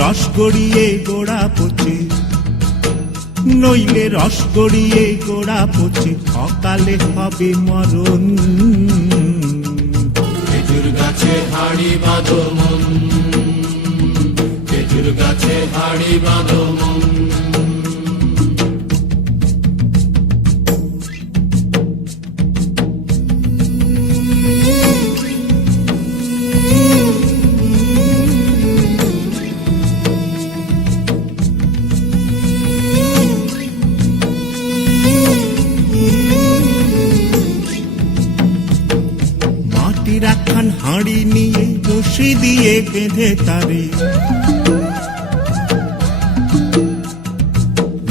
রস গড়িয়ে গোড়া পচে, নইলে রস গড়িয়ে গোড়া পচে, অকালে হবে মরণ। খেজুর গাছে হাড়ি বাঁধো মন, খেজুর গাছে হাড়ি বাঁধো মন। মাটির একখান হাঁড়ি নিয়ে রশি দিয়ে বেঁধে তারে,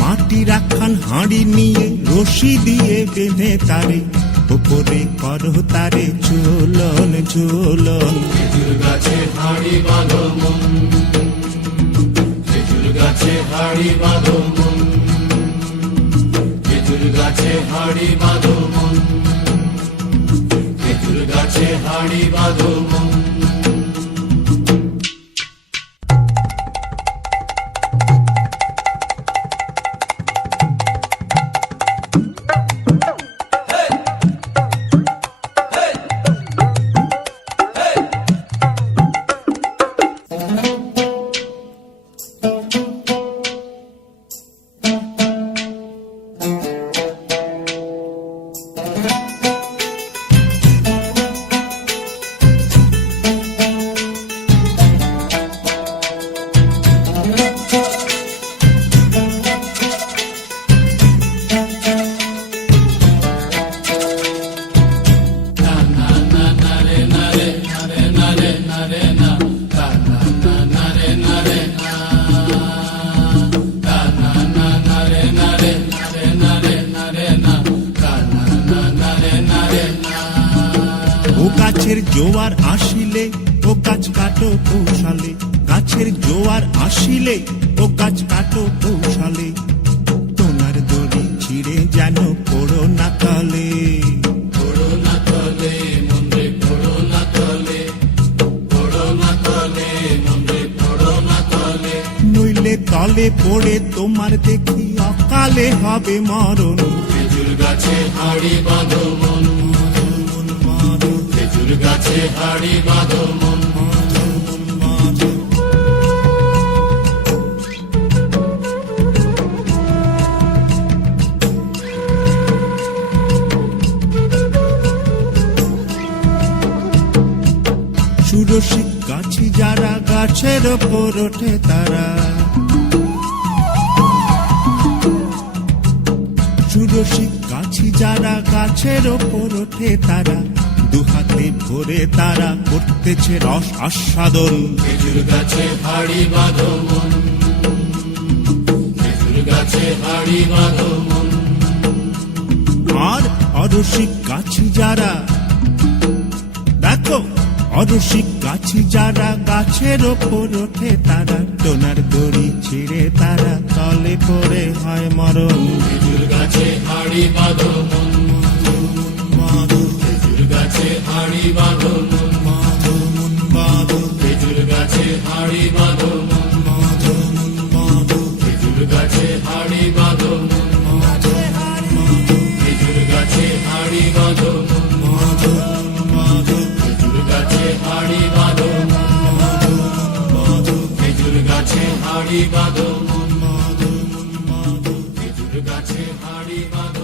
মাটির একখান হাঁড়ি নিয়ে রশি দিয়ে বেঁধে তারে, উপরে করো তারে ঝুলন ঝুলন। খেজুর গাছে হাড়ি বাঁধো মন, খেজুর গাছে হাড়ি বাঁধো মন, খেজুর গাছে হাড়ি বাঁধো মন, খেজুর গাছে হাড়ি বাঁধো মন। ও গাছের জোয়ার আসিলে ও গাছ কাটো কৌশলে, গাছের জোয়ার আসিলে ও গাছ কাটো কৌশলে, তোমার দড়ি ছিঁড়ে যেন পড়ো না তলে। পড়ো না তলে মন্দিরে, পড়ো না তলে, পড়ো না তলে মন্দিরে, পড়ো না তলে। নইলে তলে পড়ে তোমার দেখি অকালে হবে মরণ। খেজুর গাছে হাড়ি বাঁধো মন, খেজুর গাছে হাড়ি বাঁধো মন। সুরসিক গাছি যারা গাছের ওপর ওঠে তারা, সুরসিক গাছি যারা গাছের ওপর ওঠে তারা, দুহাতে ভরে তারা করতেছে রস আস্বাদন। খেজুর গাছে হাড়ি বাঁধো মন, খেজুর গাছে হাড়ি বাঁধো মন। আর অরসিক গাছি যারা, দেখো অরসিক গাছি যারা গাছের ওপর ওঠে তারা, টোনার দড়ি ছিঁড়ে তারা তলে পড়ে হয় মরণ। খেজুর গাছে হাড়ি বাঁধো মন, খেজুর গাছে হাড়ি বাঁধো মন, খেজুর গাছে হাড়ি বাঁধো মন, খেজুর গাছে হাড়ি বাঁধো মন, খেজুর গাছে হাড়ি বাঁধো মন, খেজুর গাছে হাড়ি বাঁধো মন, খেজুর গাছে হাড়ি বাঁধো মন, খেজুর গাছে হাড়ি বাঁধো।